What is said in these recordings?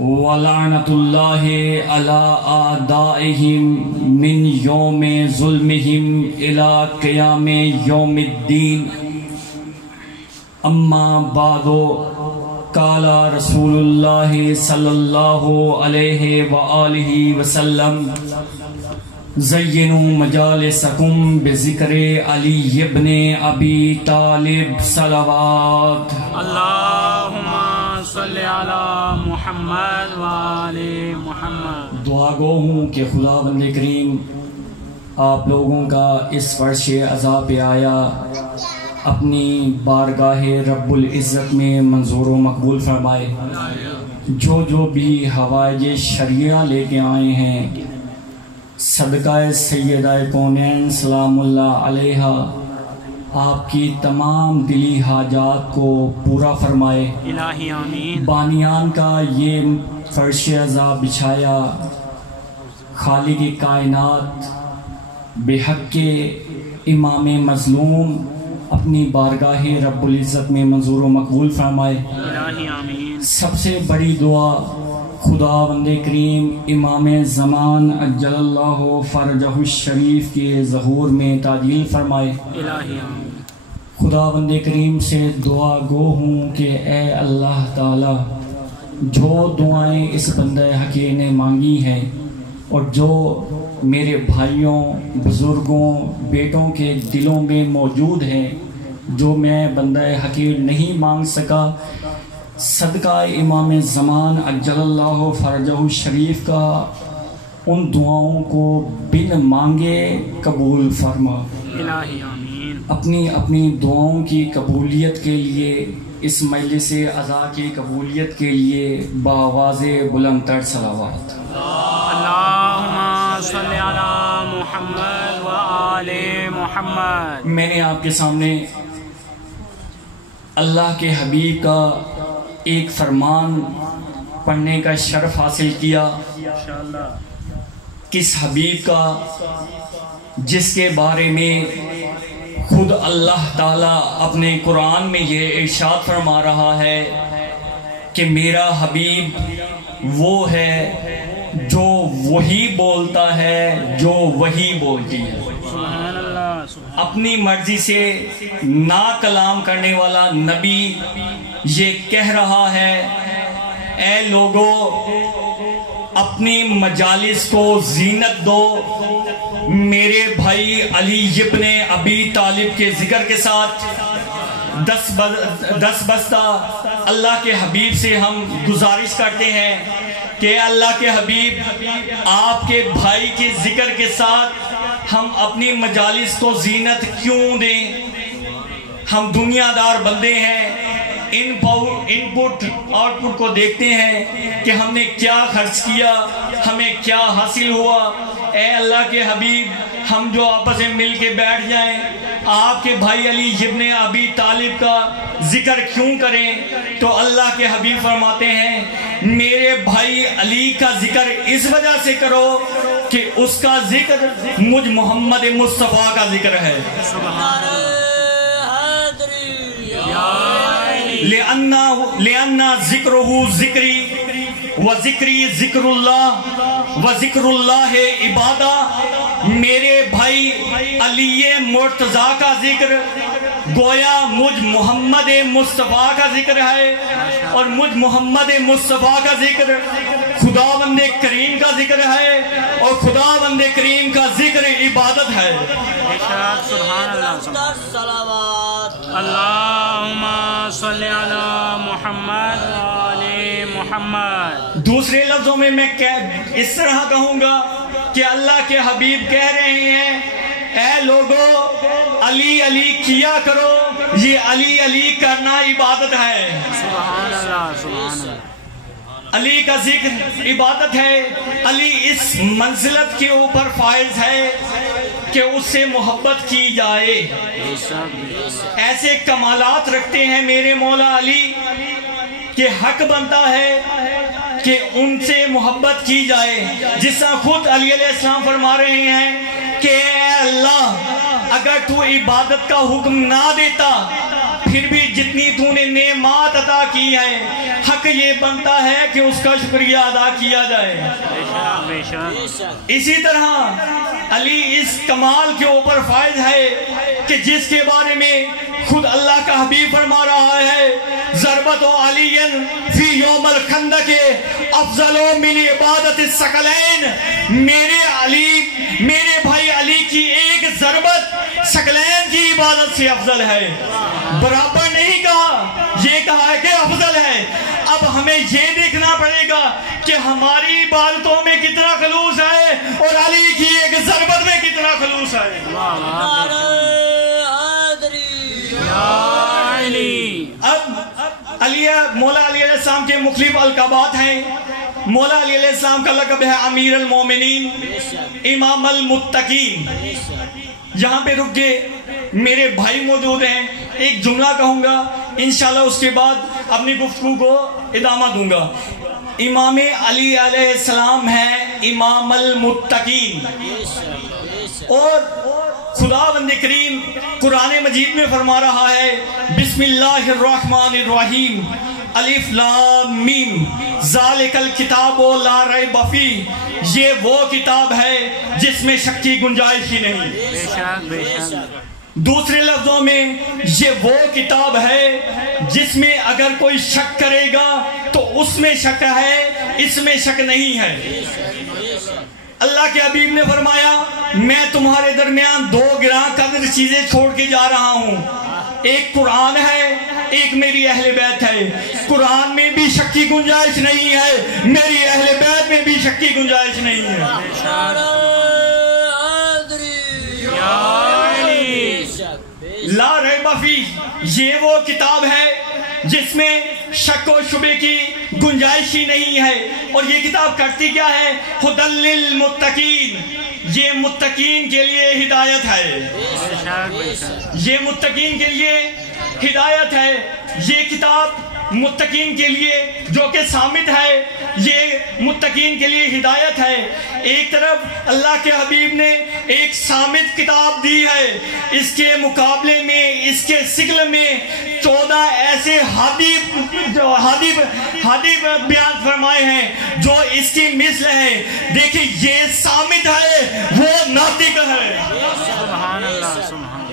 وَلَعْنَةُ اللَّهِ عَلَىٰ أَعْدَائِهِمْ مِنْ يَوْمِ ظُلْمِهِمْ إِلَىٰ قِيَامِ يَوْمِ الدِّينِ أَمَّا بَعْدُ قَالَ رسول اللہ صلی اللہ علیہ وآلہ وسلم زینوا مجالسکم بذکر علی ابن ابی طالب صلوات اللہم صلی علی محمد وآل محمد۔ دعا گو ہوں کہ خداوند کریم آپ لوگوں کا اس فرش عزا پہ آیا اپنی بارگاہ رب العزت میں منظور و مقبول فرمائے۔ جو بھی حوائج شرعیہ لے کے آئے ہیں صدقہ سیدہ کونین سلام اللہ علیہ آپ کی تمام دلی حاجات کو پورا فرمائے۔ الہی آمین۔ بانیان کا یہ فرش عزا بچھایا خالق کائنات بے حق کے امام مظلوم اپنی بارگاہ رب العزت میں منظور و مقبول فرمائے۔ الہی آمین۔ سب سے بڑی دعا خداوند کریم امام زمان عجل اللہ فرجہ الشریف کے ظہور میں تعجیل فرمائے۔ الہی آمین۔ خداوند کریم سے دعا گو ہوں کہ اے اللہ تعالی جو دعائیں اس بندہ حقیر نے مانگی ہیں اور جو میرے بھائیوں بزرگوں بیٹوں کے دلوں میں موجود ہیں جو میں بندہ حقیر نہیں مانگ سکا صدقہ امام زمان عجل اللہ فرجہ الشریف کا ان دعاؤں کو بن مانگے قبول فرما۔ الہی آمین۔ اپنی دعاؤں کی قبولیت کے لیے اس مجلس عزا کی قبولیت کے لیے بآواز بلند تر صلوات۔ اللہم صلی علی محمد وآل محمد۔ میں نے آپ کے سامنے اللہ کے حبیب کا ایک فرمان پڑھنے کا شرف حاصل کیا۔ کس حبیب کا جس کے بارے میں خود اللہ تعالیٰ اپنے قرآن میں یہ ارشاد فرما رہا ہے کہ میرا حبیب وہ ہے جو وہی بولتا ہے جو وہی بولتی ہے۔ سبحان اللہ۔ اپنی مرضی سے نا کلام کرنے والا نبی یہ کہہ رہا ہے اے لوگو اپنی مجالس کو زینت دو میرے بھائی علی ابن ابی طالب کے ذکر کے ساتھ دس بستہ اللہ کے حبیب سے ہم گزارش کرتے ہیں کہ اللہ کے حبیب آپ کے بھائی کے ذکر کے ساتھ ہم اپنی مجالس کو زینت کیوں دیں؟ ہم دنیا دار بندے ہیں، ان پٹ آؤٹ پٹ کو دیکھتے ہیں کہ ہم نے کیا خرچ کیا ہمیں کیا حاصل ہوا۔ اے اللہ کے حبیب ہم جو آپس میں مل کے بیٹھ جائیں آپ کے بھائی علی ابن ابی طالب کا ذکر کیوں کریں؟ تو اللہ کے حبیب فرماتے ہیں میرے بھائی علی کا ذکر اس وجہ سے کرو کہ اس کا ذکر مجھ محمد مصطفیٰ کا ذکر ہے۔ لِأَنَّ ذِكْرُهُ ذِكْرِي وَذِكْرِي ذِكْرُ اللَّهِ وَذِكْرُ اللَّهِ عِبَادَةً۔ میرے بھائی علی مرتضیٰ کا ذکر گویا مجھ محمد مصطفیٰ کا ذکر ہے اور مجھ محمد مصطفیٰ کا ذکر خداوند کریم کا ذکر ہے اور خداوند کریم کا ذکر عبادت ہے۔ سبحان اللہ۔ اللہم صلی علی محمد وآل محمد۔ دوسرے لفظوں میں اس طرح کہوں گا کہ اللہ کے حبیب کہہ رہے ہیں اے لوگو علی علی کیا کرو، یہ علی علی کرنا عبادت ہے۔ سبحان اللہ۔ سبحان اللہ۔ علی کا ذکر عبادت ہے۔ علی اس منزلت کے اوپر فائز ہے کہ اس سے محبت کی جائے۔ ایسے کمالات رکھتے ہیں میرے مولا علی کہ حق بنتا ہے کہ ان سے محبت کی جائے، جس طرح خود علی علیہ السلام فرما رہے ہیں کہ اے اللہ اگر تو عبادت کا حکم نہ دیتا پھر بھی جتنی تو نے نعمات عطا کی ہے حق یہ بنتا ہے کہ اس کا شکریہ ادا کیا جائے. اسی طرح علی اس کمال کے اوپر فائز ہے کہ جس کے بارے میں خود اللہ کا حبیب فرما رہا ہے ضربت علی فی یوم الخندق افضل من عبادت الثقلین. میرے بھائی علی کی ایک ضربت ثقلین کی عبادت سے افضل ہے. برابر نہیں کہا، یہ کہا ہے کہ افضل ہے. اب ہمیں یہ دیکھنا پڑے گا کہ ہماری عبادتوں میں کتنا خلوص ہے اور علی کی ایک ضربت میں کتنا خلوص ہے. اب مولا علی علیہ السلام کے مختلف القابات ہیں. مولا علی علیہ السلام کا لقب ہے امیر المومنین، امام المتقین. یہاں پہ رک کے میرے بھائی موجود ہیں، ایک جملہ کہوں گا انشاءاللہ، اس کے بعد اپنی گفتگو کو ادامہ دوں گا. امام علی علیہ السلام ہے امام المتقین. اور خداوند کریم قرآن مجید میں فرما رہا ہے بسم اللہ الرحمن الرحیم الف لام میم ذالک الکتاب لا ریب فیہ. یہ وہ کتاب ہے جس میں شک کی گنجائش ہی نہیں. دوسرے لفظوں میں یہ وہ کتاب ہے جس میں اگر کوئی شک کرے گا تو اس میں شک ہے، اس میں شک نہیں ہے. اللہ کے حبیب نے فرمایا میں تمہارے درمیان دو گراں قدر چیزیں چھوڑ کے جا رہا ہوں. ایک قرآن ہے، ایک میری اہل بیت ہے. قرآن میں بھی شک کی گنجائش نہیں ہے، میری اہل بیت میں بھی شک کی گنجائش نہیں ہے. لا ریب فیہ، یہ وہ کتاب ہے جس میں شک و شبے کی گنجائش ہی نہیں ہے. اور یہ کتاب کرتی کیا ہے؟ ہدی للمتقین، یہ متقین کے لیے ہدایت ہے. یہ متقین کے لیے ہدایت ہے. یہ کتاب متقین کے لیے جو کہ صامت ہے، یہ متقین کے لیے ہدایت ہے. ایک طرف اللہ کے حبیب نے ایک صامت کتاب دی ہے، اس کے مقابلے میں اس کے سگل میں 14 ایسے ہادی بیان فرمائے ہیں جو اس کی مثل ہے. دیکھیں یہ صامت ہے، وہ ناطق ہے. سبحان اللہ سبحان.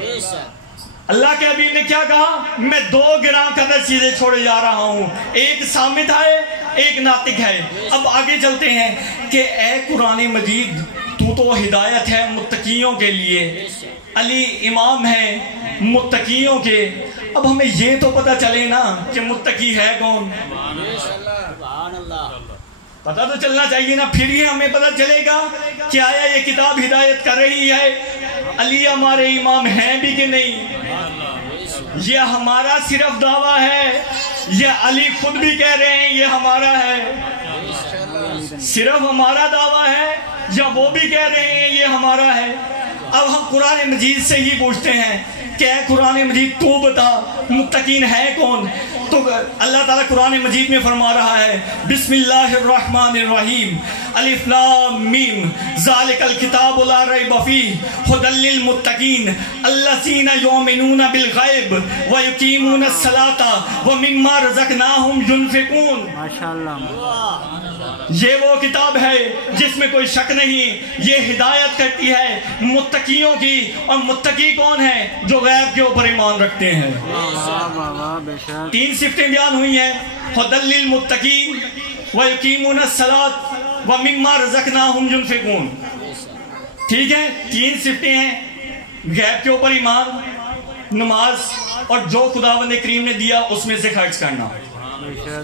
اللہ کے حبیب نے کیا کہا؟ میں دو گراں قدر چیزیں چھوڑے جا رہا ہوں، ایک صامت ہے، ایک ناطق ہے. اب آگے چلتے ہیں کہ اے قرآن مجید تو ہدایت ہے متقیوں کے لیے، علی امام ہے متقیوں کے. اب ہمیں یہ تو پتہ چلے نا کہ متقی ہے کون. پتہ تو چلنا چاہیے نا، پھر ہی ہمیں پتہ چلے گا کہ آیا یہ کتاب ہدایت کر رہی ہے. علی ہمارے امام ہیں بھی کہ نہیں؟ یہ ہمارا صرف دعویٰ ہے، یہ علی خود بھی کہہ رہے ہیں یہ ہمارا ہے. صرف ہمارا دعویٰ ہے یا وہ بھی کہہ رہے ہیں یہ ہمارا ہے؟ اب ہم قرآن مجید سے ہی پوچھتے ہیں کہ اے قرآن مجید تو بتا متقین ہے کون؟ تو اللہ تعالیٰ قرآن مجید میں فرما رہا ہے بسم اللہ الرحمن الرحیم الف لام میم ذالک الکتاب لا ریب فیہ ھدی للمتقین الذین یؤمنون بالغیب ویقیمون الصلاۃ ومما رزقناہم ینفقون. ماشاءاللہ. یہ وہ کتاب ہے جس میں کوئی شک نہیں. یہ ہدایت کرتی ہے متقیوں کی. اور متقی کون ہے؟ جو غیب کے اوپر ایمان رکھتے ہیں. 3 صفتیں بیان ہوئی ہیں، ھدی للمتقین ویقیمون الصلاۃ ومما رزقناہم ینفقون. ٹھیک ہے، 3 صفتیں ہیں، غیب کے اوپر ایمان، نماز، اور جو خداوند کریم نے دیا اس میں سے خرچ کرنا.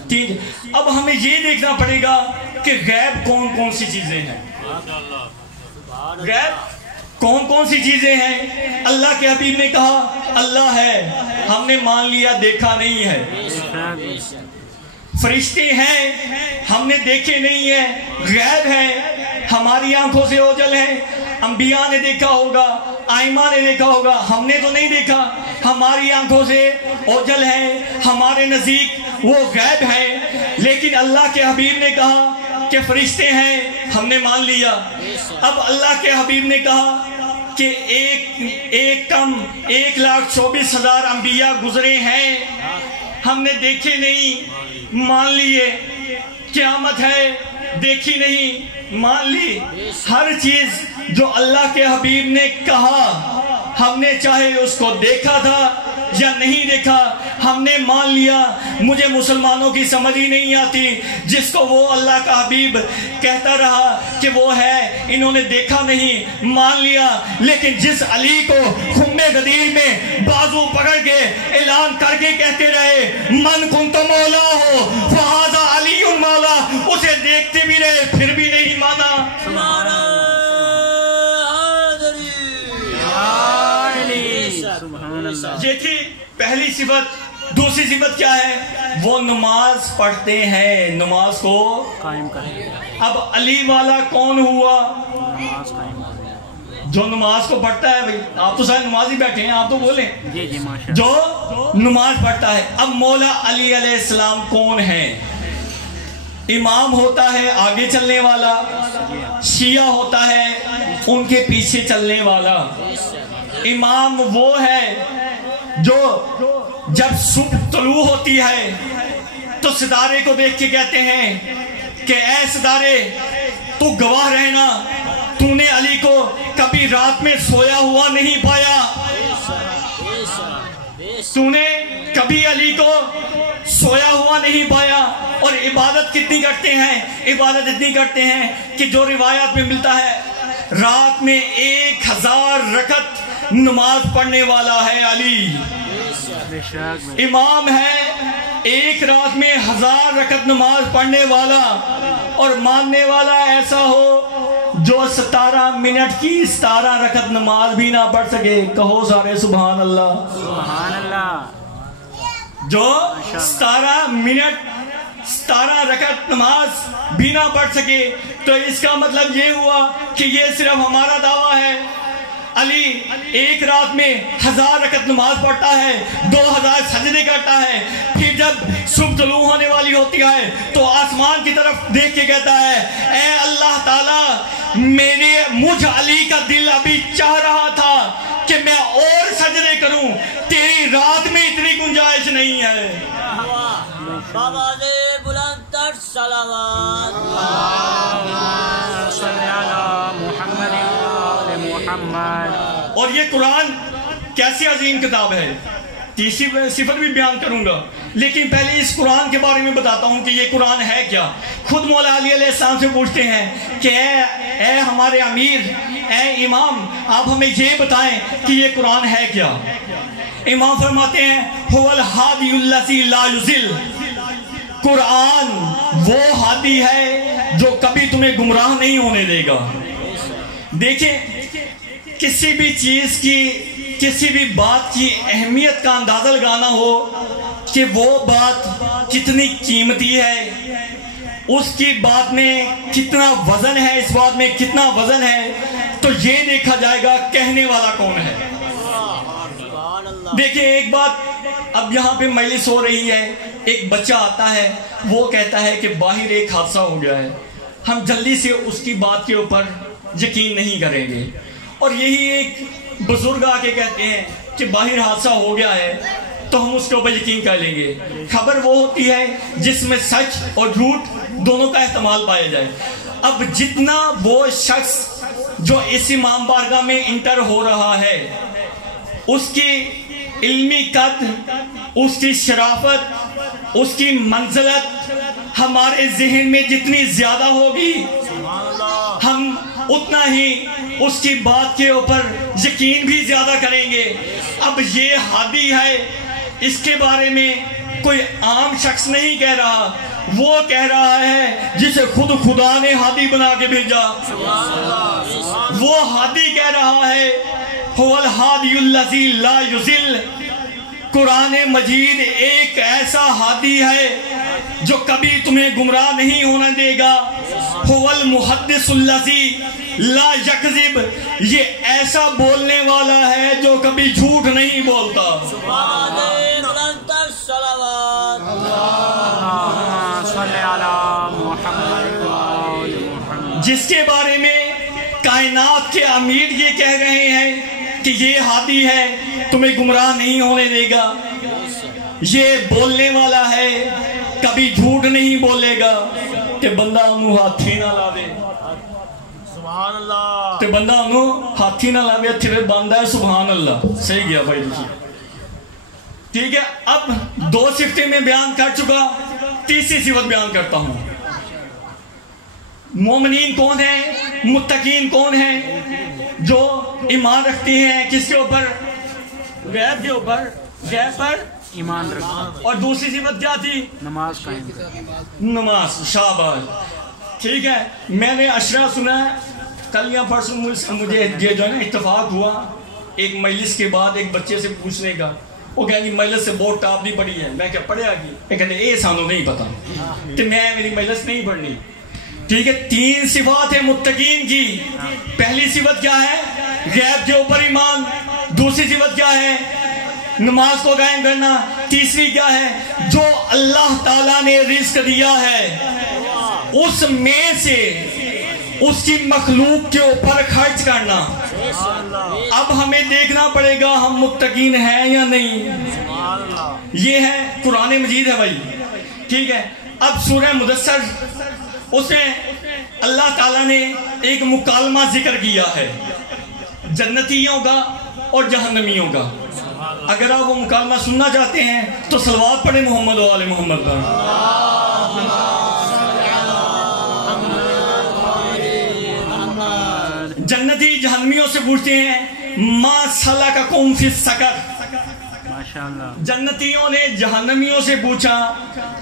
ٹھیک. اب ہمیں یہ دیکھنا پڑے گا کہ غیب کون کون سی چیزیں ہیں. غیب کون کون سی چیزیں ہیں؟ اللہ کے حبیب نے کہا اللہ ہے، ہم نے مان لیا، دیکھا نہیں ہے. فرشتے ہیں، ہم نے دیکھے نہیں ہیں، غیب ہیں، ہماری آنکھوں سے اوجھل ہیں. انبیاء نے دیکھا ہوگا، ائمہ نے دیکھا ہوگا، ہم نے تو نہیں دیکھا، ہماری آنکھوں سے اوجھل ہے، ہمارے نزدیک وہ غیب ہے. لیکن اللہ کے حبیب نے کہا کہ فرشتے ہیں، ہم نے مان لیا. اب اللہ کے حبیب نے کہا کہ ایک کم 1,24,000 انبیاء گزرے ہیں، ہم نے دیکھے نہیں، مان لیے۔ قیامت ہے، دیکھی نہیں، مان لی۔ ہر چیز جو اللہ کے حبیب نے کہا، ہم نے چاہے اس کو دیکھا تھا یا نہیں دیکھا، ہم نے مان لیا۔ مجھے مسلمانوں کی سمجھ ہی نہیں آتی جس کو وہ اللہ کا حبیب کہتا رہا کہ وہ ہے، انہوں نے دیکھا نہیں، مان لیا۔ لیکن جس علی کو خم غدیر میں بازو پکڑ کے اعلان کر کے کہتے رہے من کنت مولا ہو فہذا علی مولا، اسے دیکھتے بھی رہے پھر بھی نہیں مانا۔ یہ تھی پہلی صفت۔ دوسری صفت کیا ہے؟ وہ نماز پڑھتے ہیں، نماز کو قائم کریں۔ اب علی والا کون ہوا؟ نماز قائم کریں۔ جو نماز کو پڑھتا ہے۔ بھائی آپ تو سارے نماز ہی بیٹھے ہیں، آپ تو بولیں جی ماشاء جو نماز پڑھتا ہے۔ اب مولا علی علیہ السلام کون ہے؟ امام ہوتا ہے آگے چلنے والا، شیعہ ہوتا ہے ان کے پیچھے چلنے والا۔ امام وہ ہے جو جب صبح طلوع ہوتی ہے تو ستارے کو دیکھ کے کہتے ہیں کہ اے ستارے تو گواہ رہنا، تو نے علی کو کبھی رات میں سویا ہوا نہیں پایا، تو نے کبھی علی کو سویا ہوا نہیں پایا۔ اور عبادت کتنی کرتے ہیں؟ عبادت اتنی کرتے ہیں کہ جو روایات میں ملتا ہے رات میں 1000 رکعت نماز پڑھنے والا ہے علی، امام ہے ایک رات میں 1000 رکعت نماز پڑھنے والا اور ماننے والا ایسا ہو جو 17 منٹ کی 17 رکعت نماز بھی نہ پڑھ سکے۔ کہو سارے سبحان اللہ۔ سبحان اللہ۔ جو 17 منٹ 17 رکعت نماز بھی نہ پڑھ سکے، تو اس کا مطلب یہ ہوا کہ یہ صرف ہمارا دعویٰ ہے۔ علی ایک رات میں 1000 رکعت نماز پڑھتا ہے، 2000 سجدے کرتا ہے، پھر جب صبح طلوع ہونے والی ہوتی ہے تو آسمان کی طرف دیکھ کے کہتا ہے اے اللہ تعالیٰ مجھ علی کا دل ابھی چاہ رہا تھا کہ میں اور سجدے کروں، تیری رات میں اتنی گنجائش نہیں ہے۔ بابا دے بلند تر صلوات صلی علی محمد و محمد۔ اور یہ قرآن کیسی عظیم کتاب ہے، تیسری صفت بھی بیان کروں گا، لیکن پہلے اس قرآن کے بارے میں بتاتا ہوں کہ یہ قرآن ہے کیا۔ خود مولا علی علیہ السلام سے پوچھتے ہیں کہ اے ہمارے امیر، اے امام، آپ ہمیں یہ بتائیں کہ یہ قرآن ہے کیا۔ امام فرماتے ہیں هو الہادی الذی لا یضل، قرآن وہ ہادی ہے جو کبھی تمہیں گمراہ نہیں ہونے دے گا۔ دیکھیں کسی بھی چیز کی، کسی بھی بات کی اہمیت کا اندازہ لگانا ہو کہ وہ بات کتنی قیمتی ہے، اس کی بات میں کتنا وزن ہے، اس بات میں کتنا وزن ہے، تو یہ دیکھا جائے گا کہنے والا کون ہے۔ دیکھیں ایک بات، اب یہاں پہ مجلس ہو رہی ہے، ایک بچہ آتا ہے، وہ کہتا ہے کہ باہر ایک حادثہ ہو گیا ہے، ہم جلدی سے اس کی بات کے اوپر یقین نہیں کریں گے، اور یہی ایک بزرگ آ کے کہتے ہیں کہ باہر حادثہ ہو گیا ہے تو ہم اس کے اوپر یقین کر لیں گے۔ خبر وہ ہوتی ہے جس میں سچ اور جھوٹ دونوں کا احتمال پایا جائے۔ اب جتنا وہ شخص جو اس امام بارگاہ میں انٹر ہو رہا ہے، اس کی علمی قد، اس کی شرافت، اس کی منزلت ہمارے ذہن میں جتنی زیادہ ہوگی، ہم اتنا ہی اس کی بات کے اوپر یقین بھی زیادہ کریں گے۔ اب یہ ہادی ہے، اس کے بارے میں کوئی عام شخص نہیں کہہ رہا، وہ کہہ رہا ہے جسے خود خدا نے ہادی بنا کے بھیجا، وہ ہادی کہہ رہا ہے هو الہادی الذی لا یضل۔ قرآن مجید ایک ایسا ہادی ہے جو کبھی تمہیں گمراہ نہیں ہونے دے گا۔ هو المحدث الذی لا یکذب، یہ ایسا بولنے والا ہے جو کبھی جھوٹ نہیں بولتا۔ صلی علی محمد و محمد۔ جس کے بارے میں کائنات کے امیر یہ کہہ رہے ہیں کہ یہ ہادی ہے تمہیں گمراہ نہیں ہونے دے گا، یہ بولنے والا ہے کبھی جھوٹ نہیں بولے گا، کہ بندہ انہوں ہاتھی نہ لاوے، سبحان اللہ، کہ بندہ انہوں ہاتھی نہ لاوے تھرے باندھا ہے، سبحان اللہ، صحیح گیا بھائی دوسری. ٹھیک ہے، اب 2 صفتیں میں بیان کر چکا، تیسری صفت بیان کرتا ہوں. مومنین کون ہیں؟ متقین کون ہیں؟ جو ایمان رکھتے ہیں کس کے اوپر؟ غیب کے اوپر، غیب پر ایمان رکھنا اور دوسری صفت کیا تھی؟ نماز قائم کرنا. نماز. شاباش. ٹھیک ہے، میں نے اشرا سنا ہے کل یا پرسوں مجھے یہ جو ہے نا اتفاق ہوا ایک مجلس کے بعد ایک بچے سے پوچھنے کا، وہ کہا کہ مجلس سے بہت ٹاپ نہیں پڑھی ہے. میں کیا پڑھیا گی؟ میں کہتے اے سانو نہیں پتا کہ میں میری مجلس نہیں پڑھنی. ٹھیک ہے، 3 صفات ہیں متقین کی. پہلی صفت کیا ہے؟ غیب کے اوپر ایمان. دوسری صفت کیا ہے؟ نماز کو قائم کرنا. تیسری کیا ہے؟ جو اللہ تعالیٰ نے رزق دیا ہے اس میں سے اس کی مخلوق کے اوپر خرچ کرنا. اب ہمیں دیکھنا پڑے گا ہم متقین ہیں یا نہیں. یہ ہے قرآن مجید ہے بھائی. ٹھیک ہے، اب سورہ مدثر اس میں اللہ تعالیٰ نے ایک مکالمہ ذکر کیا ہے جنتیوں کا اور جہنمیوں کا. اگر آپ وہ مکالمہ سننا چاہتے ہیں تو صلوات پڑھیں محمد و آل محمد پر. جنتی جہنمیوں سے پوچھتے ہیں ما سلککم فی السقر. ماشاءاللہ. جنتیوں نے جہنمیوں سے پوچھا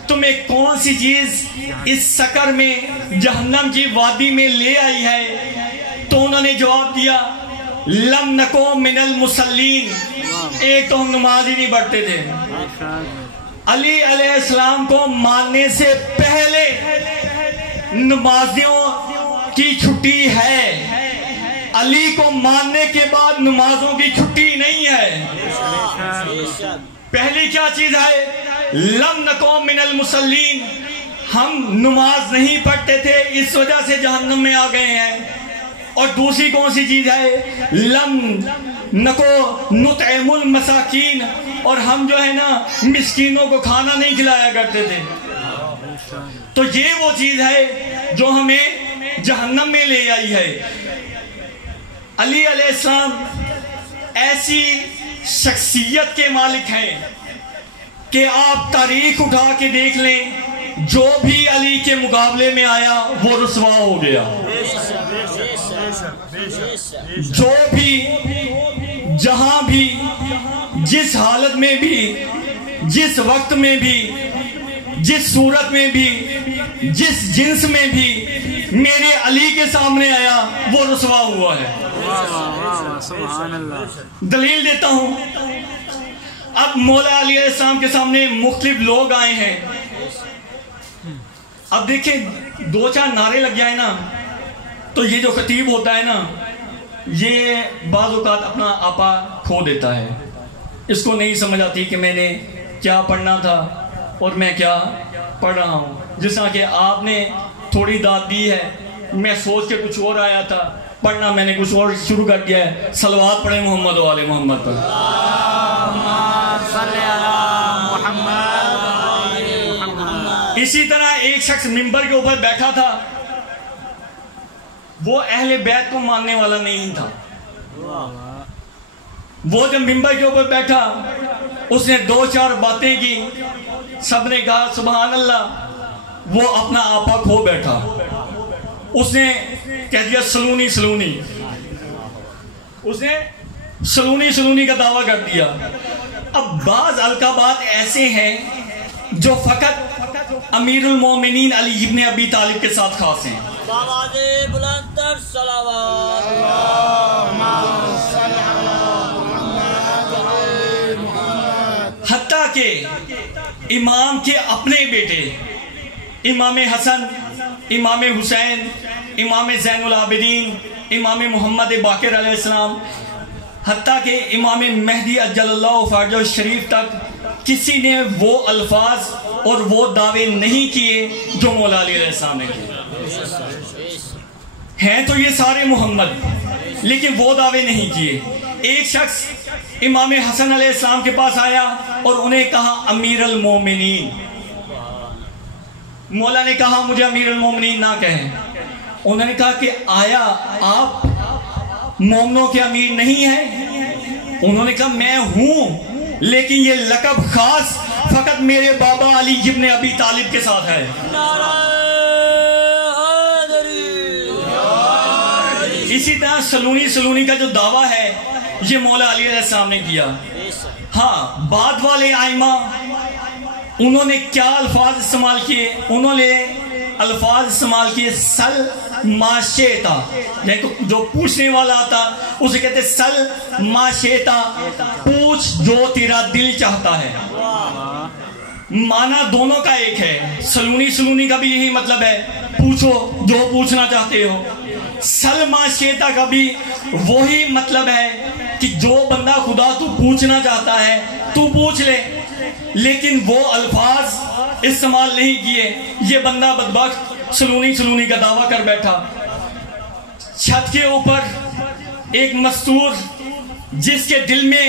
تمہیں کون سی چیز اس سقر میں جہنم کی وادی میں لے آئی ہے؟ تو انہوں نے جواب دیا لم نکو من المصلین. ایک تو ہم نماز ہی نہیں پڑھتے تھے. علی علیہ السلام کو ماننے سے پہلے نمازیوں کی چھٹی ہے، علی کو ماننے کے بعد نمازوں کی چھٹی نہیں ہے. پہلی کیا چیز ہے؟ لم نکو من المصلین، ہم نماز نہیں پڑھتے تھے اس وجہ سے جہنم میں آ گئے ہیں. اور دوسری کون سی چیز ہے؟ لم نکو نطعم المساکین، اور ہم جو ہے نا مسکینوں کو کھانا نہیں کھلایا کرتے تھے. تو یہ وہ چیز ہے جو ہمیں جہنم میں لے آئی ہے. علی علیہ السلام ایسی شخصیت کے مالک ہیں کہ آپ تاریخ اٹھا کے دیکھ لیں جو بھی علی کے مقابلے میں آیا وہ رسوا ہو گیا. جو بھی جہاں بھی جس حالت میں بھی جس وقت میں بھی جس صورت میں بھی جس جنس میں بھی میرے علی کے سامنے آیا وہ رسوا ہوا ہے. سبحان اللہ. دلیل دیتا ہوں. اب مولا علی علیہ السلام کے سامنے مختلف لوگ آئے ہیں. اب دیکھیں 2-4 نعرے لگ جائیں نا تو یہ جو خطیب ہوتا ہے نا یہ بعض اوقات اپنا آپا کھو دیتا ہے. اس کو نہیں سمجھ آتی کہ میں نے کیا پڑھنا تھا اور میں کیا پڑھ رہا ہوں. جس طرح کہ آپ نے تھوڑی داد دی ہے، میں سوچ کے کچھ اور آیا تھا، پڑھنا میں نے کچھ اور شروع کر دیا ہے. صلوات پڑھیں محمد و آل محمد پر. اسی طرح ایک شخص منبر کے اوپر بیٹھا تھا، وہ اہل بیت کو ماننے والا نہیں تھا. وہ جب منبر کے اوپر بیٹھا اس نے 2-4 باتیں کی، سب نے کہا سبحان اللہ. وہ اپنا آپا کھو بیٹھا. اس نے کہہ دیا سلونی سلونی. اس نے سلونی سلونی کا دعویٰ کر دیا. اب بعض القابات ایسے ہیں جو فقط امیر المومنین علی ابن ابی طالب کے ساتھ خاص ہیں. بلند تر صلوات. حتیٰ کہ امام کے اپنے بیٹے امام حسن، امام حسین، امام زین العابدین، امام محمد باقر علیہ السلام، حتیٰ کہ امام مہدی اجل اللہ فرجہ شریف تک کسی نے وہ الفاظ اور وہ دعوے نہیں کیے جو مولا علی علیہ السلام نے کیے. ہیں تو یہ سارے محمد، لیکن وہ دعوے نہیں کیے۔ ایک شخص امام حسن علیہ السلام کے پاس آیا اور انہیں کہا امیر المومنین۔ مولا نے کہا مجھے امیر المومنین نہ کہیں۔ انہوں نے کہا کہ آیا آپ مومنوں کے امیر نہیں ہیں؟ انہوں نے کہا میں ہوں، لیکن یہ لقب خاص فقط میرے بابا علی ابن ابی طالب کے ساتھ ہے۔ اسی طرح سلونی کا جو دعویٰ ہے یہ مولا علی علیہ السلام نے کیا۔ ہاں، بعد والے آئمہ انہوں نے کیا الفاظ استعمال کیے؟ انہوں نے الفاظ استعمال کیے سل ما شئتا، یعنی جو پوچھنے والا آتا اسے کہتے سل ما شئتا، پوچھ جو تیرا دل چاہتا ہے۔ معنی دونوں کا ایک ہے، سلونی کا بھی یہی مطلب ہے، پوچھو جو پوچھنا چاہتے ہو۔ سل ما شئتا کا بھی وہی مطلب ہے کہ جو بندہ خدا تو پوچھنا چاہتا ہے تو پوچھ لے، لیکن وہ الفاظ استعمال نہیں کیے۔ یہ بندہ بدبخت سلونی کا دعویٰ کر بیٹھا۔ چھت کے اوپر ایک مستور جس کے دل میں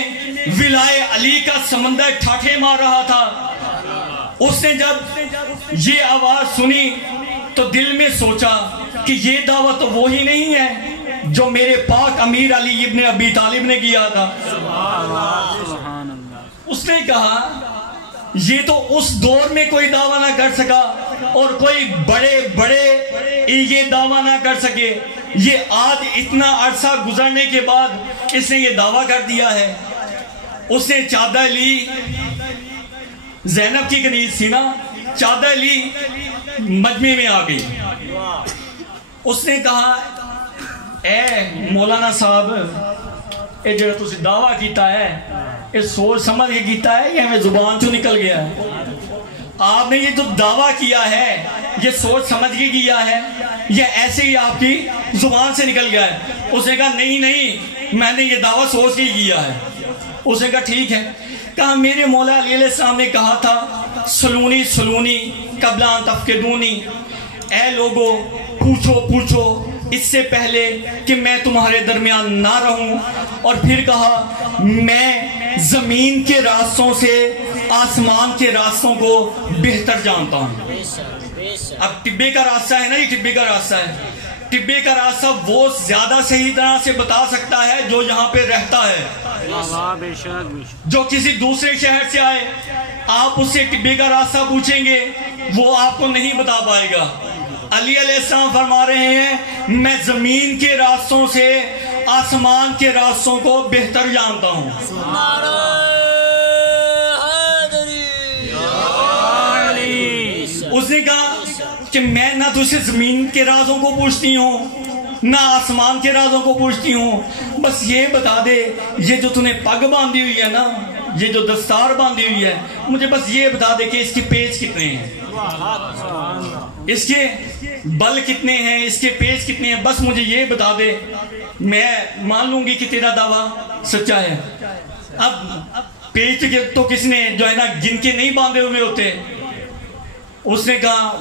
ولائے علی کا سمندر ٹھاٹھے مار رہا تھا، اس نے جب یہ آواز سنی تو دل میں سوچا کہ یہ دعویٰ تو وہی نہیں ہے جو میرے پاک امیر علی ابن ابی طالب نے کیا تھا۔ اس نے کہا یہ تو اس دور میں کوئی دعویٰ نہ کر سکا اور کوئی بڑے یہ دعویٰ نہ کر سکے، یہ آج اتنا عرصہ گزرنے کے بعد اس نے یہ دعویٰ کر دیا ہے۔ اس نے چادر لی، زینب کی کنیز تھی نا، چادر لی مجمع میں آ گئی۔ اس نے کہا اے مولانا صاحب، اے جڑا تسی دعویٰ کیتا ہے یہ سوچ سمجھ کے کیتا ہے یا ہمیں زبان چوں نکل گیا ہے؟ آپ نے یہ جو دعویٰ کیا ہے یہ سوچ سمجھ کے کیا ہے یا ایسے ہی آپ کی زبان سے نکل گیا ہے؟ اس نے کہا نہیں میں نے یہ دعویٰ سوچ کے کیا ہے۔ اس نے کہا ٹھیک ہے۔ کہا میرے مولا علی علیہ السلام نے کہا تھا سلونی قبل ان تفقدونی، اے لوگو پوچھو اس سے پہلے کہ میں تمہارے درمیان نہ رہوں، اور پھر کہا میں زمین کے راستوں سے آسمان کے راستوں کو بہتر جانتا ہوں۔ اب ٹبے کا راستہ ہے نا، یہ ٹبے کا راستہ ہے، ٹبے کا راستہ وہ زیادہ صحیح طرح سے بتا سکتا ہے جو یہاں پہ رہتا ہے۔ جو کسی دوسرے شہر سے آئے آپ اس سے ٹبے کا راستہ پوچھیں گے وہ آپ کو نہیں بتا پائے گا۔ علی علیہ السلام فرما رہے ہیں میں زمین کے راستوں سے آسمان کے راستوں کو بہتر جانتا ہوں۔ اس نے کہا کہ میں نہ تو اسے زمین کے رازوں کو پوچھتی ہوں نہ آسمان کے رازوں کو پوچھتی ہوں، بس یہ بتا دے یہ جو تُو نے پگ باندھی ہوئی ہے نا، یہ جو دستار باندھی ہوئی ہے، مجھے بس یہ بتا دے کہ اس کے پیچ کتنے ہیں، اس کے بل کتنے ہیں، اس کے پیچ کتنے ہیں، بس مجھے یہ بتا دے، میں مان لوں گی کہ تیرا دعویٰ سچا ہے۔ اب پیچ تو کس نے جو ہے نا گن کے نہیں باندھے ہوئے ہوتے۔ اس نے کہا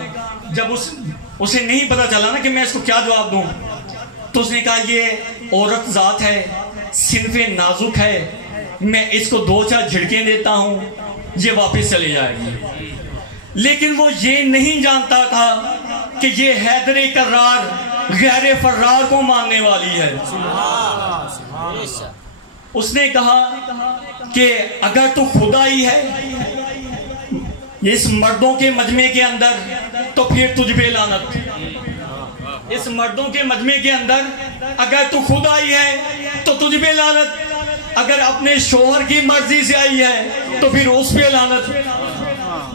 جب اسے نہیں پتا چلا نا کہ میں اس کو کیا جواب دوں، تو اس نے کہا یہ عورت ذات ہے، صنف نازک ہے، میں اس کو 2-4 جھڑکیں دیتا ہوں یہ واپس چلے جائے گی۔ لیکن وہ یہ نہیں جانتا تھا کہ یہ حیدر کرار غیر فرار کو ماننے والی ہے۔ اس نے کہا کہ اگر تو خدا ہی ہے اس مردوں کے مجمع کے اندر تو پھر تجھ پہ لعنت۔ اس مردوں کے مجمع کے اندر اگر تو خدا ہی ہے تو تجھ پہ لعنت، اگر اپنے شوہر کی مرضی سے آئی ہے تو پھر اس پہ لعنت۔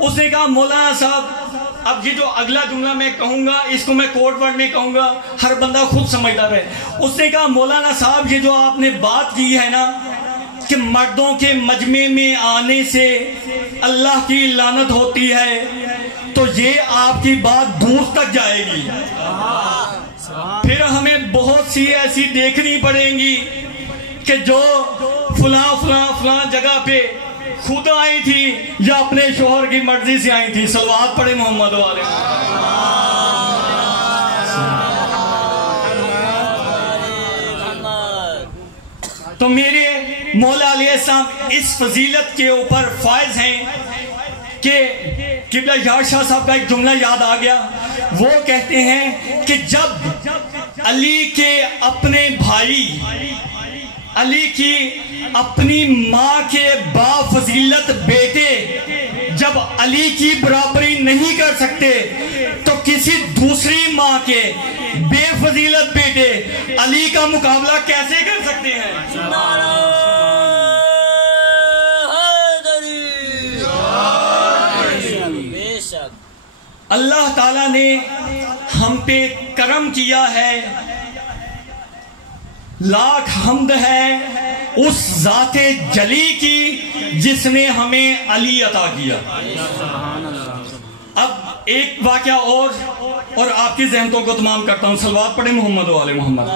اس نے کہا مولانا صاحب اب یہ جو اگلا جملہ میں کہوں گا اس کو میں کوڈ ورڈ میں کہوں گا، ہر بندہ خود سمجھدار ہے۔ اس نے کہا مولانا صاحب یہ جو آپ نے بات کی ہے نا کہ مردوں کے مجمع میں آنے سے اللہ کی لعنت ہوتی ہے، تو یہ آپ کی بات دور تک جائے گی، پھر ہمیں بہت سی ایسی دیکھنی پڑیں گی کہ جو فلاں جگہ پہ خود آئی تھی یا اپنے شوہر کی مرضی سے آئی تھی۔ صلوات پڑھے محمد والے۔ تو میرے مولا علیہ السلام اس فضیلت کے اوپر فائز ہیں کہ قبلہ یار شاہ صاحب کا ایک جملہ یاد آ گیا. وہ کہتے ہیں کہ جب علی کے اپنے بھائی، علی کی اپنی ماں کے با فضیلت بیٹے جب علی کی برابری نہیں کر سکتے تو کسی دوسری ماں کے بے فضیلت بیٹے علی کا مقابلہ کیسے کر سکتے ہیں؟ اللہ تعالیٰ نے ہم پہ کرم کیا ہے، لاکھ حمد ہے اس ذات جلی کی جس نے ہمیں علی عطا کیا. اب ایک واقعہ اور آپ کی ذہنوں کو تمام کرتا ہوں. صلوات پڑھیں محمد و آل محمد.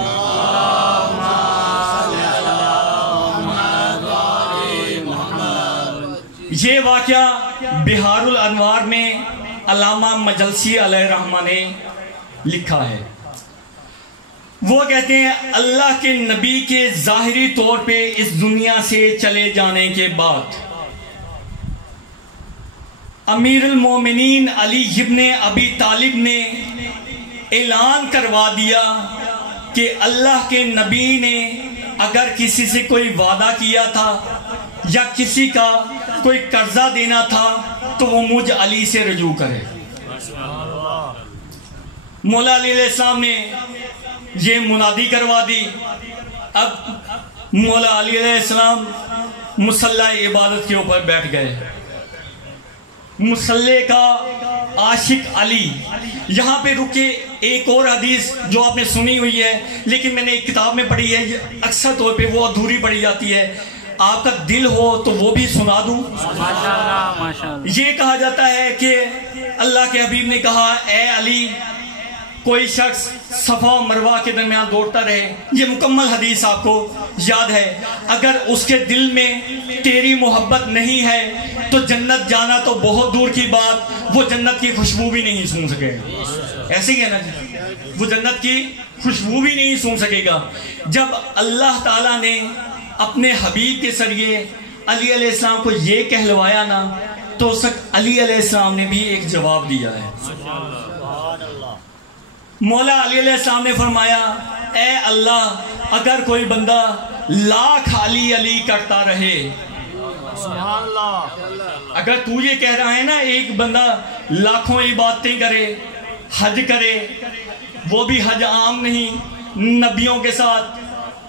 یہ واقعہ بہار الانوار میں علامہ مجلسی علیہ رحمہ نے لکھا ہے. وہ کہتے ہیں اللہ کے نبی کے ظاہری طور پہ اس دنیا سے چلے جانے کے بعد امیر المومنین علی ابن ابی طالب نے اعلان کروا دیا کہ اللہ کے نبی نے اگر کسی سے کوئی وعدہ کیا تھا یا کسی کا کوئی قرضہ دینا تھا تو وہ مجھ علی سے رجوع کرے. مولا علی علیہ السلام نے یہ منادی کروا دی. اب مولا علی علیہ السلام مصلی عبادت کے اوپر بیٹھ گئے. مصلی کا عاشق علی. یہاں پہ رکے ایک اور حدیث جو آپ نے سنی ہوئی ہے لیکن میں نے ایک کتاب میں پڑھی ہے، اکثر طور پہ وہ ادھوری پڑھی جاتی ہے. آپ کا دل ہو تو وہ بھی سنا دوں. یہ کہا جاتا ہے کہ اللہ کے حبیب نے کہا اے علی کوئی شخص صفا و مروہ کے درمیان دوڑتا رہے. یہ مکمل حدیث آپ کو یاد ہے. اگر اس کے دل میں تیری محبت نہیں ہے تو جنت جانا تو بہت دور کی بات، وہ جنت کی خوشبو بھی نہیں سون سکے گا. ایسے ہی کہنا چاہیے، وہ جنت کی خوشبو بھی نہیں سون سکے گا. جب اللہ تعالیٰ نے اپنے حبیب کے ذریعے علی علیہ السلام کو یہ کہلوایا نا تو علی علیہ السلام نے بھی ایک جواب دیا ہے. مولا علی علیہ السلام نے فرمایا اے اللہ اگر کوئی بندہ لاکھ علی علی کرتا رہے، سبحان اللہ، اگر تو یہ کہہ رہا ہے نا ایک بندہ لاکھوں عبادتیں کرے، حج کرے، وہ بھی حج عام نہیں نبیوں کے ساتھ،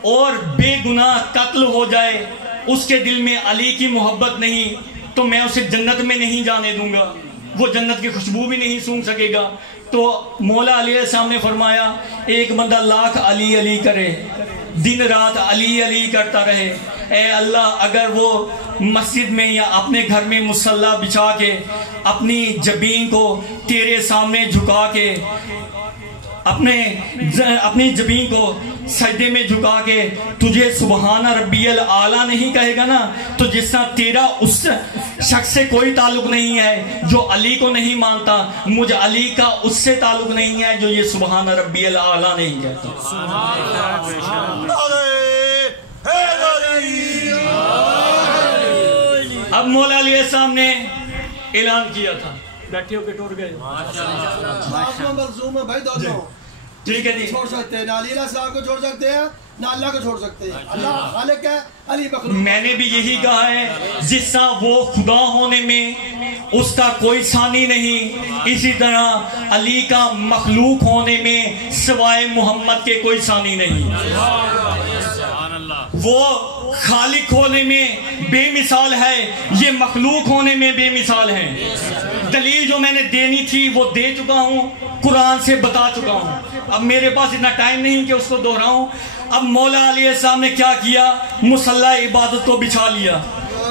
اور بے گناہ قتل ہو جائے، اس کے دل میں علی کی محبت نہیں تو میں اسے جنت میں نہیں جانے دوں گا، وہ جنت کی خوشبو بھی نہیں سونگ سکے گا. تو مولا علی علیہ السلام نے فرمایا ایک بندہ لاکھ علی علی کرے، دن رات علی علی کرتا رہے، اے اللہ اگر وہ مسجد میں یا اپنے گھر میں مصلی بچھا کے اپنی جبین کو تیرے سامنے جھکا کے اپنی جبین کو سجدے میں جھکا کے تجھے سبحان ربی الاعلیٰ نہیں کہے گا نا، تو جس طرح تیرا اس شخص سے کوئی تعلق نہیں ہے جو علی کو نہیں مانتا، مجھ علی کا اس سے تعلق نہیں ہے جو یہ سبحان ربی الاعلیٰ نہیں کہتا. اب مولا علیہ السلام نے اعلان کیا تھا، بیٹھے ہو کے ٹوٹ گئے. ٹھیک ہے جی، چھوڑ سکتے ہیں نہ علی علیہ السلام کو چھوڑ سکتے ہیں نہ اللہ کو چھوڑ سکتے ہیں. اللہ خالق ہے، علی مخلوق. میں نے بھی یہی کہا ہے جس طرح وہ خدا ہونے میں اس کا کوئی ثانی نہیں، اسی طرح علی کا مخلوق ہونے میں سوائے محمد کے کوئی ثانی نہیں. وہ خالق ہونے میں بے مثال ہے، یہ مخلوق ہونے میں بے مثال ہے. دلیل جو میں نے دینی تھی وہ دے چکا ہوں، قرآن سے بتا چکا ہوں. اب میرے پاس اتنا ٹائم نہیں کہ اس کو دہراؤں. اب مولا علیہ السلام نے کیا کیا، مصلی عبادت کو بچھا لیا.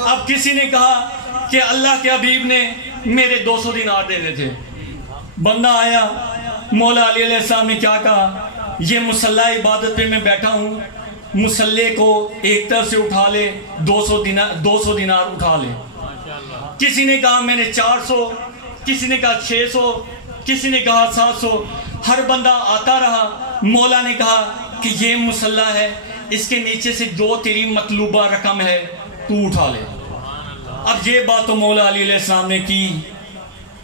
اب کسی نے کہا کہ اللہ کے حبیب نے میرے 200 دینار دینے تھے. بندہ آیا، مولا علی علیہ السلام نے کیا کہا، یہ مصلی عبادت پہ میں بیٹھا ہوں، مصلی کو ایک طرف سے اٹھا لے، 200 دینار اٹھا لے. کسی نے کہا میں نے 400، کسی نے کہا 600، کسی نے کہا 700. ہر بندہ آتا رہا. مولا نے کہا کہ یہ مصلی ہے، اس کے نیچے سے جو تیری مطلوبہ رقم ہے تو اٹھا لے۔ اب یہ بات تو مولا علی علیہ السلام نے کی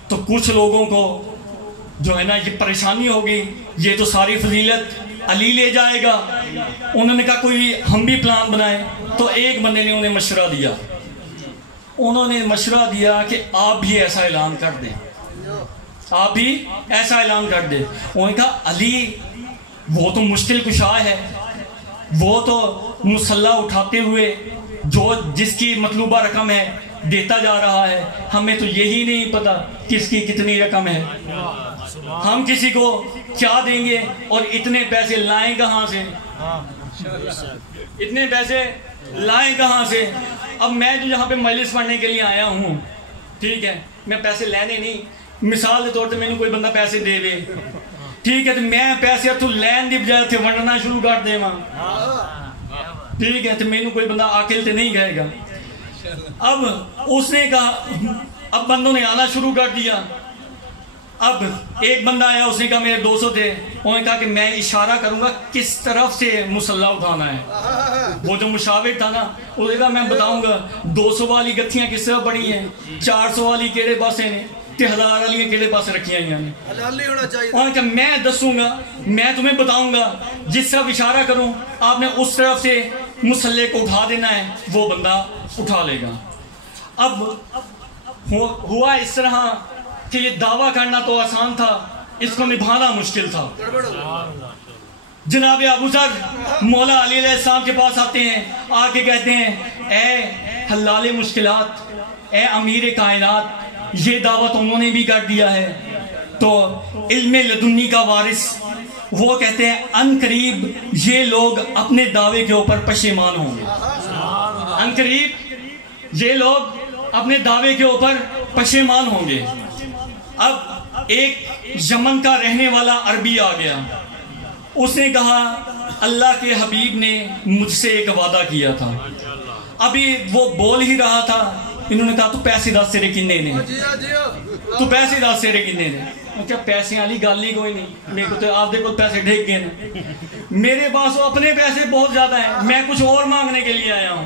تو کچھ لوگوں کو جو ہے نا یہ پریشانی ہوگی، یہ تو ساری فضیلت علی لے جائے گا۔ انہوں نے کہا کوئی ہم بھی پلان بنائیں، تو ایک بندے نے انہیں مشورہ دیا، انہوں نے مشورہ دیا کہ آپ بھی ایسا اعلان کر دیں، آپ بھی ایسا اعلان کر دیں۔ انہوں نے کہا علی وہ تو مشکل کشا ہے، وہ تو مسلح اٹھاتے ہوئے جو جس کی مطلوبہ رقم ہے دیتا جا رہا ہے، ہمیں تو یہی نہیں پتا کس کی کتنی رقم ہے، ہم کسی کو کیا دیں گے اور اتنے پیسے لائیں کہاں سے، اتنے پیسے لائیں کہاں سے۔ اب میں جو یہاں پہ مجلس پڑھنے کے لیے آیا ہوں، ٹھیک ہے، میں پیسے لینے نہیں، مثال کے طور پہ میں نے کوئی بندہ پیسے دے دے، ٹھیک ہے، تو میں پیسے تو لین دی بجائے تھے ونڈنا شروع کر دے وہاں، ٹھیک ہے، تو میں نے کوئی بندہ آکل تے نہیں کہے گا۔ اب اس نے کہا، اب بندوں نے آنا شروع کر دیا۔ اب ایک بندہ آیا، اس نے کہا میرے 200 تھے، انہوں نے کہا کہ میں اشارہ کروں گا کس طرف سے مسلح اٹھانا ہے۔ وہ جو مشاور تھا نا، اس نے کہا میں بتاؤں گا 200 والی گتھیاں کس طرح پڑی ہیں، 400 والی کیڑے پاسے نے، 1000 والی کیڑے پاسے رکھی ہیں۔ انہوں نے کہا میں دسوں گا، میں تمہیں بتاؤں گا، جس طرف اشارہ کروں آپ نے اس طرف سے مسلح کو اٹھا دینا ہے، وہ بندہ اٹھا لے گا۔ اب ہوا اس طرح کہ یہ دعویٰ کرنا تو آسان تھا، اس کو نبھانا مشکل تھا۔ جناب ابو ذر مولا علی علیہ السلام کے پاس آتے ہیں، آ کے کہتے ہیں اے حلال مشکلات، اے امیر کائنات، یہ دعویٰ تو انہوں نے بھی کر دیا ہے۔ تو علم لدنی کا وارث وہ کہتے ہیں ان قریب یہ لوگ اپنے دعوے کے اوپر پشیمان ہوں گے، ان قریب یہ لوگ اپنے دعوے کے اوپر پشیمان ہوں گے۔ اب ایک یمن کا رہنے والا عربی آ گیا، اس نے کہا اللہ کے حبیب نے مجھ سے ایک وعدہ کیا تھا۔ ابھی وہ بول ہی رہا تھا، انہوں نے کہا تو پیسے 10 سیرے کنے نے، تو پیسے 10 سیرے کنے نے۔ کیا پیسے والی گل ہی کوئی نہیں، میرے کو تو آپ دے کو پیسے ڈھیک گئے نا، میرے پاس اپنے پیسے بہت زیادہ ہیں، میں کچھ اور مانگنے کے لیے آیا ہوں۔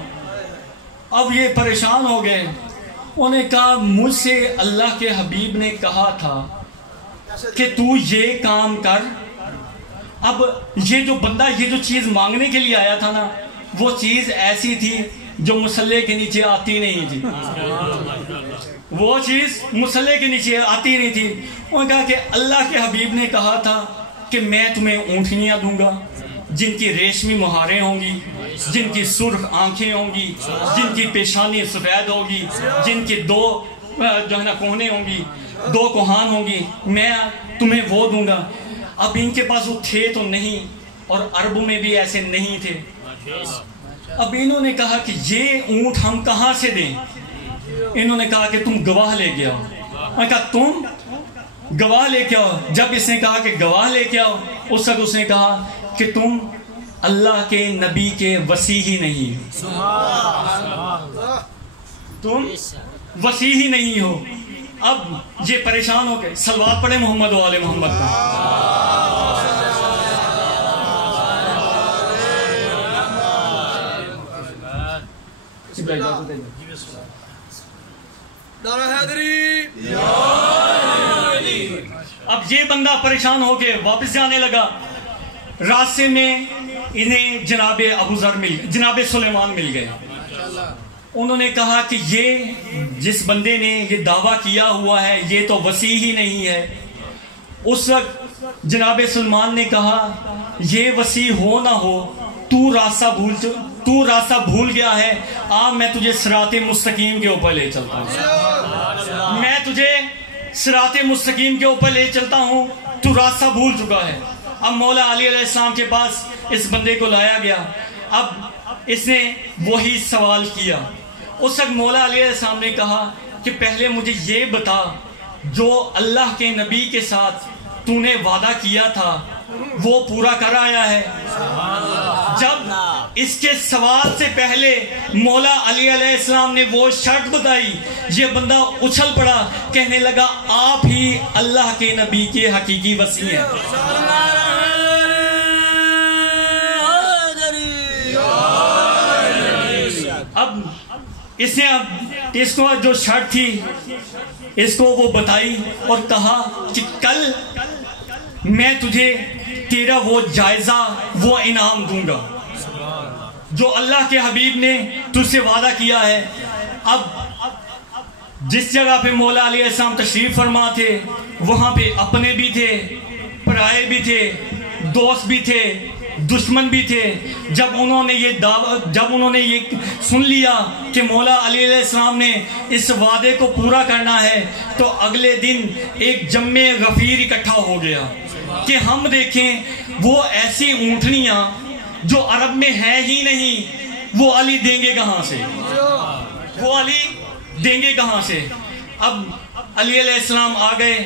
اب یہ پریشان ہو گئے، انہوں نے کہا مجھ سے اللہ کے حبیب نے کہا تھا کہ تو یہ کام کر۔ اب یہ جو بندہ یہ جو چیز مانگنے کے لیے آیا تھا نا، وہ چیز ایسی تھی جو مسلح کے نیچے آتی نہیں تھی، وہ چیز مسلح کے نیچے آتی نہیں تھی۔ انہوں نے کہا کہ اللہ کے حبیب نے کہا تھا کہ میں تمہیں اونٹنیاں دوں گا جن کی ریشمی مہاریں ہوں گی، جن کی سرخ آنکھیں ہوں گی، جن کی پیشانی سفید ہوگی، جن کے 2 جو ہے نا کوہنے ہوں گی، 2 کوہان ہوں گی، میں تمہیں وہ دوں گا۔ اب ان کے پاس وہ تھے تو نہیں، اور عربوں میں بھی ایسے نہیں تھے۔ اب انہوں نے کہا کہ یہ اونٹ ہم کہاں سے دیں؟ انہوں نے کہا کہ تم گواہ لے کے آؤ۔ میں کہا تم گواہ لے کے آؤ۔ جب اس نے کہا کہ گواہ لے کے آؤ، اس وقت اس نے کہا کہ تم اللہ کے نبی کے وصی ہی نہیں، تم وصی ہی نہیں ہو۔ اب یہ پریشان ہو گئے، صلوات پڑھے محمد و آل محمد کا۔ اب یہ بندہ پریشان ہو کے واپس جانے لگا۔ راستے میں انہیں جناب ابو ذر جناب سلیمان مل گئے۔ انہوں نے کہا کہ یہ جس بندے نے یہ دعویٰ کیا ہوا ہے یہ تو وصی ہی نہیں ہے۔ اس وقت جناب سلیمان نے کہا یہ وصی ہو نہ ہو، تو راستہ بھول گیا ہے، آج میں تجھے صراط مستقیم کے اوپر لے چلتا ہوں، میں تجھے صراط مستقیم کے اوپر لے چلتا ہوں، تو راستہ بھول چکا ہے۔ اب مولا علی علیہ السلام کے پاس اس بندے کو لایا گیا۔ اب اس نے وہی سوال کیا۔ اس وقت مولا علی علیہ السلام نے کہا کہ پہلے مجھے یہ بتا، جو اللہ کے نبی کے ساتھ تو نے وعدہ کیا تھا وہ پورا کر آیا ہے؟ جب اس کے سوال سے پہلے مولا علی علیہ السلام نے وہ شرط بتائی، یہ بندہ اچھل پڑا، کہنے لگا آپ ہی اللہ کے نبی کے حقیقی وصی ہیں۔ اس نے اب اس کو جو شرط تھی اس کو وہ بتائی اور کہا کہ کل میں تجھے تیرا وہ جائزہ وہ انعام دوں گا جو اللہ کے حبیب نے تجھ سے وعدہ کیا ہے۔ اب جس جگہ پہ مولا علیہ السلام تشریف فرما تھے وہاں پہ اپنے بھی تھے، پرائے بھی تھے، دوست بھی تھے، دشمن بھی تھے۔ جب انہوں نے یہ سن لیا کہ مولا علیہ السلام نے اس وعدے کو پورا کرنا ہے تو اگلے دن ایک جمع غفیر اکٹھا ہو گیا کہ ہم دیکھیں وہ ایسی اونٹنیاں جو عرب میں ہے ہی نہیں، وہ علی دیں گے کہاں سے، وہ علی دیں گے کہاں سے۔ اب علی علیہ السلام آ گئے۔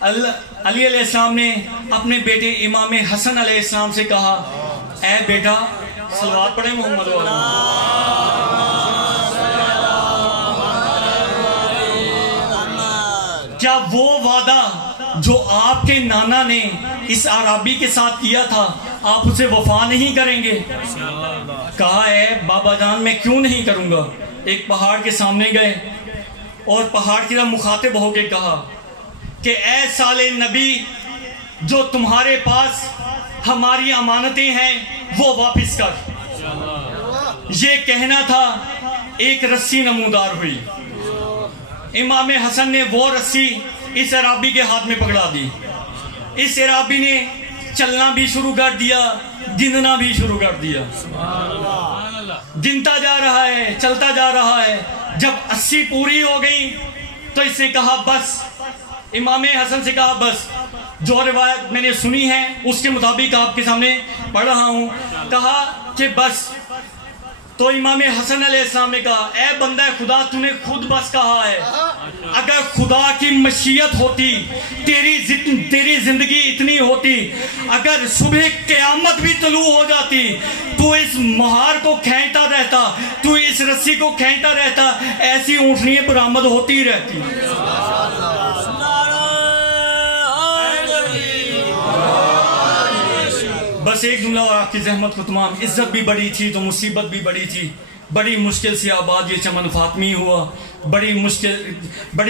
علی علیہ السلام نے اپنے بیٹے امام حسن علیہ السلام سے کہا اے بیٹا صلوات پڑھیں محمد والا، کیا وہ وعدہ جو آپ کے نانا نے اس عربی کے ساتھ کیا تھا آپ اسے وفا نہیں کریں گے؟ کہا اے بابا جان میں کیوں نہیں کروں گا۔ ایک پہاڑ کے سامنے گئے اور پہاڑ کی طرف مخاطب ہو کے کہا کہ اے صالح نبی، جو تمہارے پاس ہماری امانتیں ہیں وہ واپس کر۔ یہ کہنا تھا، ایک رسی نمودار ہوئی، امام حسن نے وہ رسی اس عرابی کے ہاتھ میں پکڑا دی۔ اس عرابی نے چلنا بھی شروع کر دیا، گننا بھی شروع کر دیا، گنتا جا رہا ہے، چلتا جا رہا ہے۔ جب 80 پوری ہو گئی تو اس نے کہا بس، امام حسن سے کہا بس، جو روایت میں نے سنی ہے اس کے مطابق آپ کے سامنے پڑھ رہا ہوں۔ کہا کہ بس، تو امام حسن علیہ السلام نے کہا اے بندہ خدا تو نے خود بس کہا ہے، اگر خدا کی مشیت ہوتی تیری زندگی اتنی ہوتی، اگر صبح قیامت بھی طلوع ہو جاتی تو اس مہار کو کھینچتا رہتا، تو اس رسی کو کھینچتا رہتا، ایسی اونٹنیاں برآمد ہوتی رہتی۔ بس ایک جملہ اور آپ کی زحمت کو تمام۔ عزت بھی بڑی تھی تو مصیبت بھی بڑی تھی، بڑی مشکل سے آباد یہ چمن فاطمی ہوا، بڑی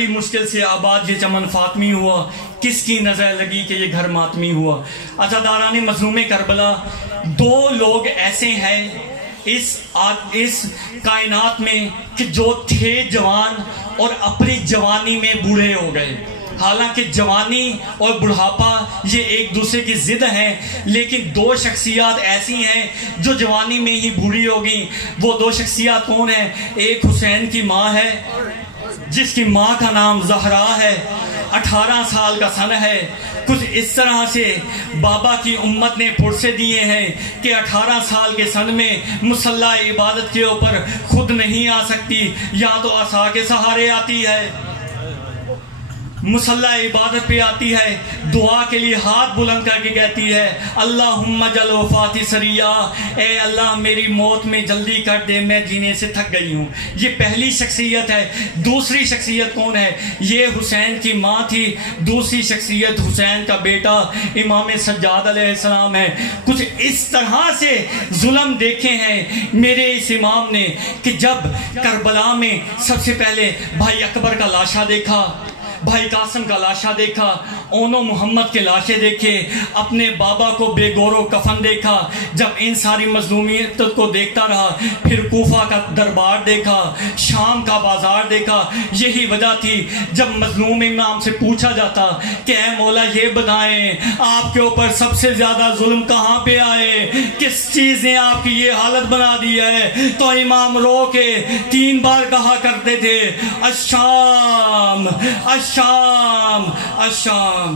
مشکل سے آباد یہ چمن فاطمی ہوا، کس کی نظر لگی کہ یہ گھر ماتمی ہوا۔ عزاداران مظلوم کربلا، دو لوگ ایسے ہیں اس کائنات میں کہ جو تھے جوان اور اپنی جوانی میں بوڑھے ہو گئے۔ حالانکہ جوانی اور بڑھاپا یہ ایک دوسرے کی ضد ہیں، لیکن دو شخصیات ایسی ہیں جو جوانی میں ہی بوڑھی ہو گئیں۔ وہ دو شخصیات کون ہیں؟ ایک حسین کی ماں ہے جس کی ماں کا نام زہرا ہے، 18 سال کا سن ہے۔ کچھ اس طرح سے بابا کی امت نے پرسے دیے ہیں کہ 18 سال کے سن میں مصلی عبادت کے اوپر خود نہیں آ سکتی، یا تو عصا کے سہارے آتی ہے، مصلی عبادت پہ آتی ہے، دعا کے لیے ہاتھ بلند کر کے کہتی ہے اللہم جل وفاتی سریہ، اے اللہ میری موت میں جلدی کر دے، میں جینے سے تھک گئی ہوں۔ یہ پہلی شخصیت ہے۔ دوسری شخصیت کون ہے؟ یہ حسین کی ماں تھی۔ دوسری شخصیت حسین کا بیٹا امام سجاد علیہ السلام ہے۔ کچھ اس طرح سے ظلم دیکھے ہیں میرے اس امام نے کہ جب کربلا میں سب سے پہلے بھائی اکبر کا لاشا دیکھا، بھائی قاسم کا لاشا دیکھا، اونو محمد کے لاشے دیکھے، اپنے بابا کو بے گور و کفن دیکھا۔ جب ان ساری مظلومیت کو دیکھتا رہا، پھر کوفہ کا دربار دیکھا، شام کا بازار دیکھا۔ یہی وجہ تھی جب مظلوم امام سے پوچھا جاتا کہ اے مولا یہ بتائیں آپ کے اوپر سب سے زیادہ ظلم کہاں پہ آئے، کس چیز نے آپ کی یہ حالت بنا دی ہے، تو امام رو کے 3 بار کہا کرتے تھے الشام الشام الشام۔